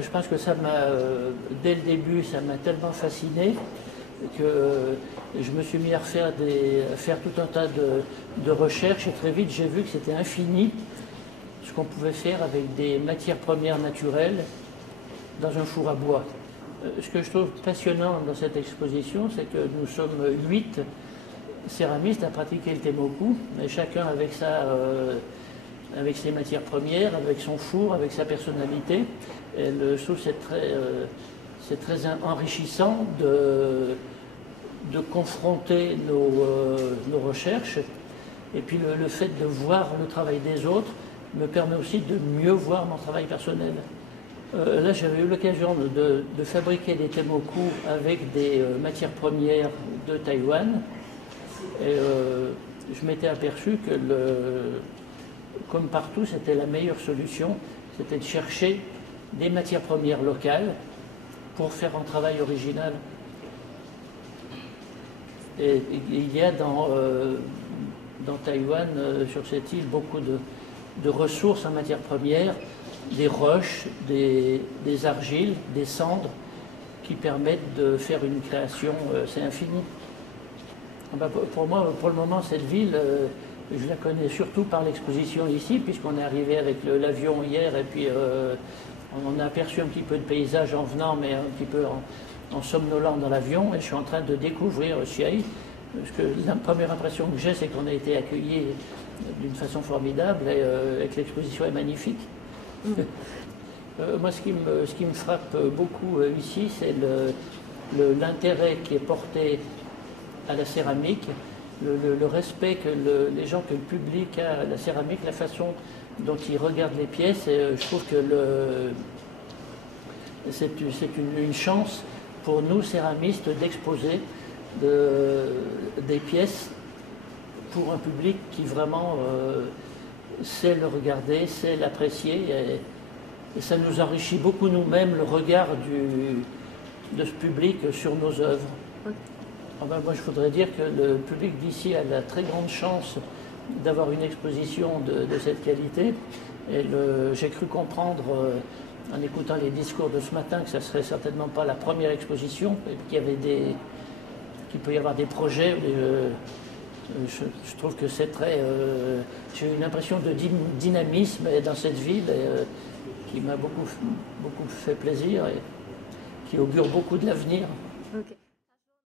Je pense que ça m'a, dès le début, ça m'a tellement fasciné que je me suis mis à faire tout un tas de recherches et très vite j'ai vu que c'était infini ce qu'on pouvait faire avec des matières premières naturelles dans un four à bois. Ce que je trouve passionnant dans cette exposition, c'est que nous sommes 8 céramistes à pratiquer le temoku, et chacun avec ses matières premières, avec son four, avec sa personnalité. Et je trouve que c'est très enrichissant de confronter nos recherches. Et puis le fait de voir le travail des autres me permet aussi de mieux voir mon travail personnel. Là, j'avais eu l'occasion de fabriquer des temoku avec des matières premières de Taïwan. Et je m'étais aperçu que, comme partout, c'était la meilleure solution, c'était de chercher des matières premières locales pour faire un travail original. Et il y a dans Taïwan, sur cette île, beaucoup de ressources en matières premières, des roches, des argiles, des cendres, qui permettent de faire une création, c'est infini. Pour moi, pour le moment, cette ville, je la connais surtout par l'exposition ici, puisqu'on est arrivé avec l'avion hier, et puis on a aperçu un petit peu de paysage en venant, mais un petit peu en somnolant dans l'avion, et je suis en train de découvrir Chiayi, parce que la première impression que j'ai, c'est qu'on a été accueillis d'une façon formidable, et que l'exposition est magnifique. Moi, ce qui me frappe beaucoup ici, c'est l'intérêt qui est porté à la céramique, le respect que les gens, que le public a à la céramique, la façon dont ils regardent les pièces. Et je trouve que c'est une chance pour nous, céramistes, d'exposer des pièces pour un public qui vraiment sait le regarder, sait l'apprécier. Et ça nous enrichit beaucoup nous-mêmes, le regard de ce public sur nos œuvres. Moi, je voudrais dire que le public d'ici a la très grande chance d'avoir une exposition de cette qualité. Et j'ai cru comprendre, en écoutant les discours de ce matin, que ça ne serait certainement pas la première exposition, et qu'il peut y avoir des projets. Je trouve que c'est très... j'ai une impression de dynamisme dans cette ville qui m'a beaucoup fait plaisir et qui augure beaucoup de l'avenir. Okay.